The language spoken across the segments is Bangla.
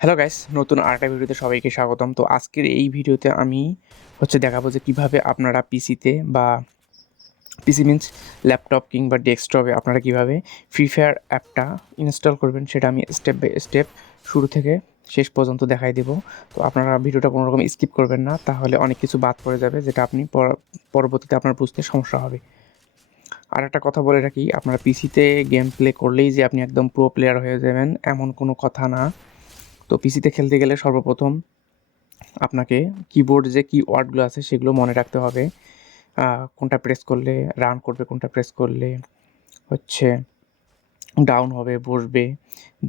হ্যালো গাইস, নতুন আরেকটা ভিডিওতে সবাইকে স্বাগতম। তো আজকের এই ভিডিওতে আমি দেখাবো যে কীভাবে আপনারা পিসিতে বা পিসি মিন্স ল্যাপটপ কিংবা ডেস্কটপে আপনারা কীভাবে ফ্রি ফায়ার অ্যাপটা ইনস্টল করবেন, সেটা আমি স্টেপ বাই স্টেপ শুরু থেকে শেষ পর্যন্ত দেখাই দেবো। তো আপনারা ভিডিওটা কোনো রকম স্কিপ করবেন না, তাহলে অনেক কিছু বাদ পড়ে যাবে, যেটা আপনি পরবর্তীতে আপনার বুঝতে সমস্যা হবে। আর একটা কথা বলে রাখি, আপনারা পিসিতে গেম প্লে করলেই যে আপনি একদম প্রো প্লেয়ার হয়ে যাবেন এমন কোনো কথা না। তো পিসিতে খেলতে গেলে সর্বপ্রথম আপনাকে কিবোর্ড যে ওয়ার্ডগুলো আছে সেগুলো মনে রাখতে হবে। কোনটা প্রেস করলে রান করবে, কোনটা প্রেস করলে ডাউন হবে, বসবে,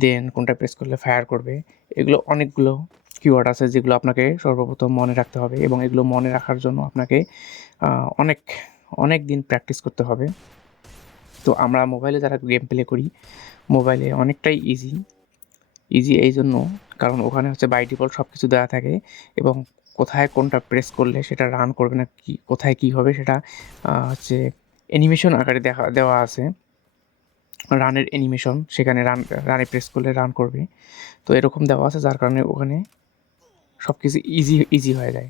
দেন কোনটা প্রেস করলে ফায়ার করবে। এগুলো অনেকগুলো কিওয়ার্ড আছে যেগুলো আপনাকে সর্বপ্রথম মনে রাখতে হবে, এবং এগুলো মনে রাখার জন্য আপনাকে অনেক অনেক দিন প্র্যাকটিস করতে হবে। তো আমরা মোবাইলে যারা গেম প্লে করি, মোবাইলে অনেকটাই ইজি এই জন্য, কারণ ওখানে বাই ডিফল্ট সব কিছু দেওয়া থাকে, এবং কোথায় কোনটা প্রেস করলে সেটা রান করবে না, কোথায় কী হবে সেটা অ্যানিমেশন আকারে দেওয়া আছে। রানের অ্যানিমেশন, সেখানে রানে প্রেস করলে রান করবে। তো এরকম দেওয়া আছে, যার কারণে ওখানে সব কিছু ইজি হয়ে যায়।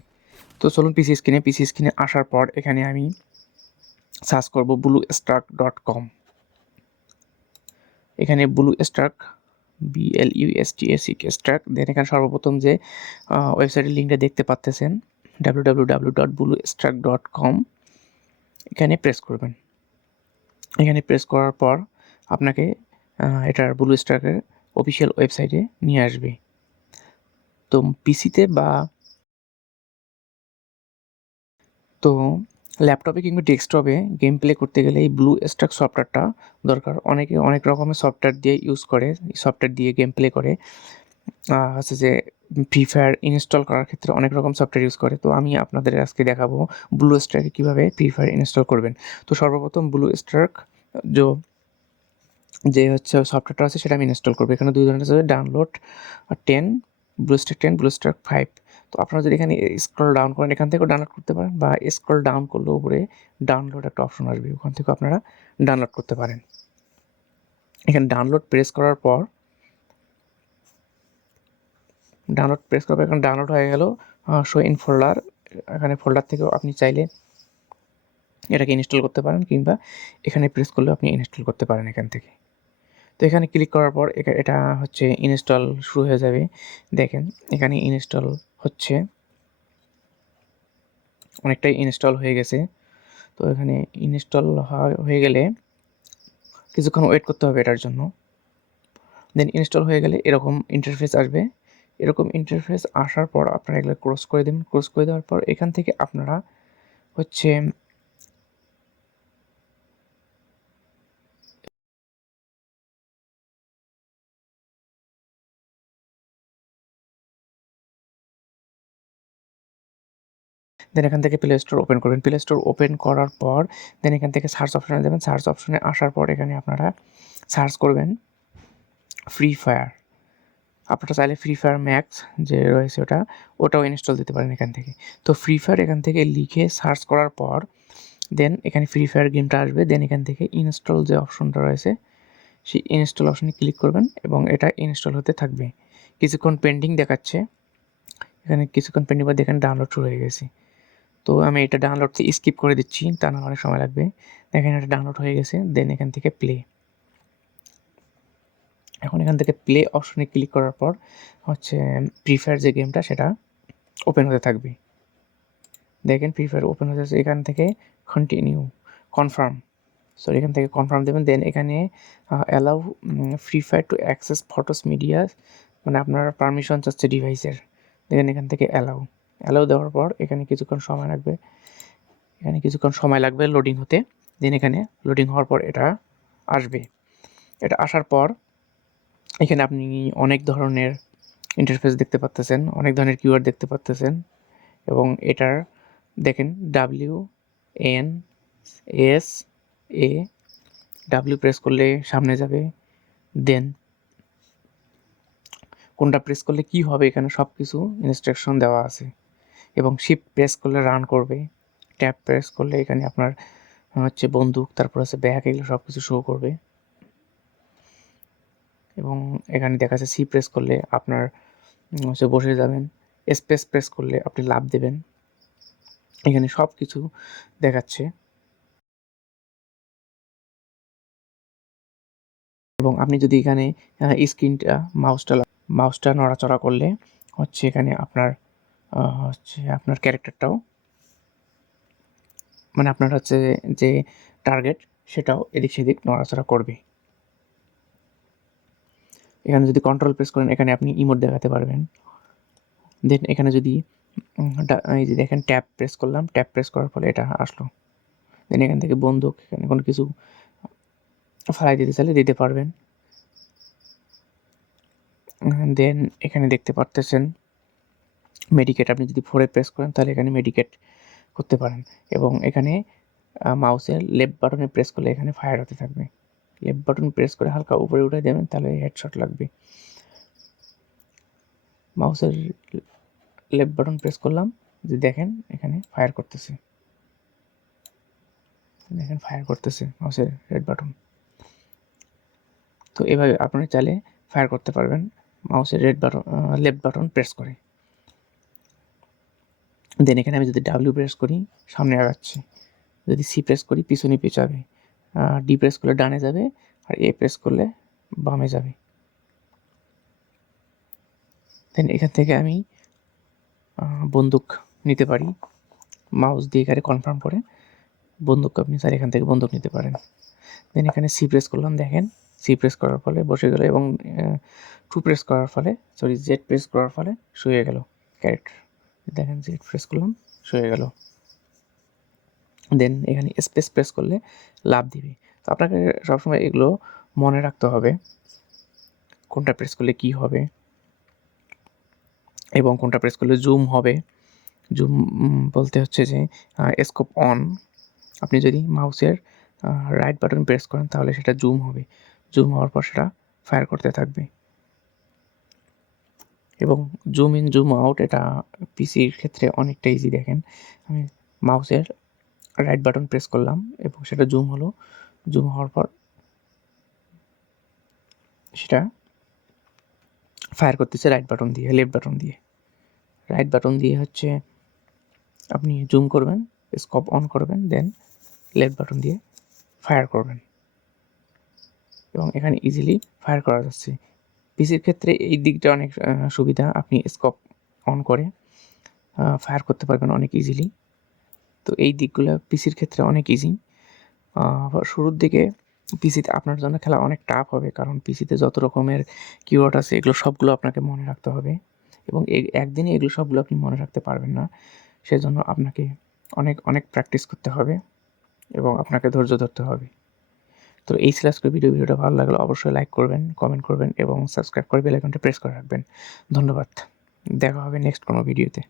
তো চলুন পিসি স্ক্রিনে আসার পর এখানে আমি সার্চ করব bluestack.com। এখানে bluestack BLUSTACK দেন এখানে সর্বপ্রথম যে ওয়েবসাইটের লিঙ্কটা দেখতে পাচ্ছেন www.bluestack.com, এখানে প্রেস করবেন। এখানে প্রেস করার পর আপনাকে এটার ব্লুস্ট্যাকের অফিসিয়াল ওয়েবসাইটে নিয়ে আসবে। তো পিসিতে বা ল্যাপটপে কিংবা ডেস্কটপে গেম প্লে করতে গেলে এই ব্লুস্ট্যাক সফটওয়্যারটা দরকার। অনেকে অনেক রকমের সফটওয়্যার দিয়ে ইউজ করে, সফটওয়্যার দিয়ে গেম প্লে করে। যে ফ্রি ফায়ার ইনস্টল করার ক্ষেত্রে অনেক রকম সফটওয়্যার ইউজ করে। তো আমি আপনাদের আজকে দেখাবো ব্লুস্ট্যাকে কীভাবে ফ্রি ফায়ার ইনস্টল করবেন। তো সর্বপ্রথম ব্লুস্ট্যাক যে সফটওয়্যারটা আছে সেটা আমি ইনস্টল করবো। এখানে দুই ধরনের আছে, ডাউনলোড 10, ব্লুস্ট্যাক 10, ব্লুস্ট্যাক 5। তো আপনারা যদি এখানে স্ক্রল ডাউন করেন, এখান থেকেও ডাউনলোড করতে পারেন, বা স্ক্রল ডাউন করলে উপরে ডাউনলোড একটা অপশন আসবে, ওখান থেকে আপনারা ডাউনলোড করতে পারেন। এখানে ডাউনলোড প্রেস করার পর এখানে ডাউনলোড হয়ে গেল। শো ইন ফোল্ডার, এখানে ফোল্ডার থেকেও আপনি চাইলে এটাকে ইনস্টল করতে পারেন, কিংবা এখানে প্রেস করলেও আপনি ইনস্টল করতে পারেন এখান থেকে। তো এখানে ক্লিক করার পর এটা ইনস্টল শুরু হয়ে যাবে। দেখেন এখানে ইনস্টল হচ্ছে, অনেকটাই ইনস্টল হয়ে গেছে। তো এখানে ইনস্টল হয়ে গেলে কিছুক্ষণ ওয়েট করতে হবে এটার জন্য। দেন ইনস্টল হয়ে গেলে এরকম ইন্টারফেস আসবে। এরকম ইন্টারফেস আসার পর আপনারা এগুলো ক্লোজ করে দেবেন। ক্লোজ করে দেওয়ার পর এখান থেকে আপনারা দেন এখান থেকে প্লে স্টোর ওপেন করবেন। প্লে স্টোর ওপেন করার পর দেন এখান থেকে সার্চ অপশানে যাবেন। সার্চ অপশানে আসার পর এখানে আপনারা সার্চ করবেন ফ্রি ফায়ার। আপনারা চাইলে ফ্রি ফায়ার ম্যাক্স যে রয়েছে ওটাও ইনস্টল দিতে পারেন এখান থেকে। তো ফ্রি ফায়ার এখান থেকে লিখে সার্চ করার পর দেন এখানে ফ্রি ফায়ার গেমটা আসবে। দেন এখান থেকে ইনস্টল যে অপশনটা রয়েছে সেই ইনস্টল অপশনে ক্লিক করবেন, এবং এটা ইনস্টল হতে থাকবে। কিছুক্ষণ পেন্ডিং দেখাচ্ছে, এখানে কিছুক্ষণ পেন্ডিং পর দেখেন ডাউনলোড শুরু হয়ে গেছে। তো আমি এটা ডাউনলোড স্কিপ করে দিচ্ছি, তা না অনেক সময় লাগবে। দেখেন এটা ডাউনলোড হয়ে গেছে। দেন এখান থেকে প্লে, এখন এখান থেকে প্লে অপশনে ক্লিক করার পর ফ্রি ফায়ার যে গেমটা সেটা ওপেন হতে থাকবে। দেখেন ফ্রি ফায়ার ওপেন হয়ে যাচ্ছে। এখান থেকে কনফার্ম এখান থেকে কনফার্ম দেবেন। দেন এখানে allow Free Fire to access photos media, মানে আপনার পারমিশন চাচ্ছে ডিভাইসের। দেখেন এখান থেকে অ্যালাউ দেওয়ার পর এখানে কিছুক্ষণ সময় লাগবে লোডিং হতে। দেন এখানে লোডিং হওয়ার পর এটা আসবে। এটা আসার পর এখানে আপনি অনেক ধরনের ইন্টারফেস দেখতে পাচ্ছেন, অনেক ধরনের কিওয়ার্ড দেখতে পাচ্ছেন, এবং এটার দেখেন WNSA প্রেস করলে সামনে যাবে। দেন কোনটা প্রেস করলে কি হবে এখানে সব কিছু ইনস্ট্রাকশন দেওয়া আছে, এবং শিফট প্রেস করলে রান করবে। ট্যাব প্রেস করলে এখানে আপনার বন্দুক, তারপর ব্যাক, এগুলো সব কিছু শো করবে। এবং এখানে দেখা যাচ্ছে সি প্রেস করলে আপনার মাউসে বসে যাবেন, স্পেস প্রেস করলে আপনি লাফ দেবেন। এখানে সব কিছু দেখাচ্ছে এবং আপনি যদি এখানে স্ক্রিনটা মাউসটা নড়াচড়া করলে হচ্ছে এখানে আপনার হচ্ছে আপনার ক্যারেক্টারটাও মানে আপনার হচ্ছে যে টার্গেট সেটাও এদিক সেদিক নড়াচড়া করবে। এখানে যদি কন্ট্রোল প্রেস করেন এখানে আপনি ইমোট দেখাতে পারবেন। দেন এখানে যদি এই যে দেখেন ট্যাব প্রেস করলাম, ট্যাব প্রেস করার ফলে এটা আসলো। দেন এখান থেকে বন্দুক, এখানে কোনো কিছু ফালাই দিতে চাইলে দিতে পারবেন। দেন এখানে দেখতে পারতেছেন মেডিকেট, আপনি যদি 4 প্রেস করেন তাহলে এখানে মেডিকেট করতে পারেন এবং এখানে মাউসের লেফট বাটনে প্রেস করলে এখানে ফায়ার হতে থাকবে। লেফট বাটন প্রেস করে হালকা উপরে উঠে দেবেন তাহলে হেডশট লাগবে। মাউসের লেফট বাটন প্রেস করলাম, যে দেখেন এখানে ফায়ার করতেছে, দেখেন ফায়ার করতেছে মাউসের রেড বাটন। তো এভাবে আপনি চাইলে ফায়ার করতে পারবেন মাউসের লেফট বাটন প্রেস করে। দেন এখানে আমি যদি ডাব্লিউ প্রেস করি সামনে আগাচ্ছি, যদি সি প্রেস করি পিছনে পিছাবে, ডি প্রেস করলে ডানে যাবে, আর এ প্রেস করলে বামে যাবে। দেন এখান থেকে আমি বন্দুক নিতে পারি, মাউস দিয়ে এখানে কনফার্ম করে বন্দুক আপনি স্যার এখান থেকে বন্দুক নিতে পারেন। দেন এখানে সি প্রেস করলাম, দেখেন সি প্রেস করার ফলে বসে গেল এবং জেড প্রেস করার ফলে শুয়ে গেল ক্যারেক্টার। দেখেন জেড প্রেস করলাম শুয়ে গেল। দেন এখানে স্পেস প্রেস করলে লাভ দিবে। তো আপনাকে সবসময় এগুলো মনে রাখতে হবে, কোনটা প্রেস করলে কি হবে এবং কোনটা প্রেস করলে জুম হবে। জুম বলতে হচ্ছে যে স্কোপ অন, আপনি যদি মাউসের রাইট বাটন প্রেস করেন তাহলে সেটা জুম হবে, জুম হওয়ার পর সেটা ফায়ার করতে থাকবে। এবং জুম ইন জুম আউট এটা পিসির ক্ষেত্রে অনেকটা ইজি। দেখেন আমি মাউসের রাইট বাটন প্রেস করলাম এবং সেটা জুম হলো, জুম হওয়ার পর সেটা ফায়ার করতেছে রাইট বাটন দিয়ে, লেফট বাটন দিয়ে। রাইট বাটন দিয়ে হচ্ছে আপনি জুম করবেন, স্কোপ অন করবেন, দেন লেফট বাটন দিয়ে ফায়ার করবেন এবং এখানে ইজিলি ফায়ার করা যাচ্ছে। পিসির ক্ষেত্রে এই দিকটা অনেক সুবিধা, আপনি স্কোপ অন করে ফায়ার করতে পারবেন অনেক ইজিলি। তো এই দিকগুলো পিসির ক্ষেত্রে অনেক ইজি। শুরুর দিকে পিসিতে আপনার জন্য খেলা অনেক টাফ হবে, কারণ পিসিতে যত রকমের কিওয়ার্ড আছে এগুলো সবগুলো আপনাকে মনে রাখতে হবে এবং একদিনে এগুলো সবগুলো আপনি মনে রাখতে পারবেন না। সেজন্য আপনাকে অনেক অনেক প্র্যাকটিস করতে হবে এবং আপনাকে ধৈর্য ধরতে হবে। তো এই ছিল আজকের ভিডিওটা ভালো লাগলে অবশ্যই লাইক করবেন, কমেন্ট করবেন এবং সাবস্ক্রাইব করে বেল আইকনটা প্রেস করে রাখবেন। ধন্যবাদ, দেখা হবে নেক্সট কোনো ভিডিওতে।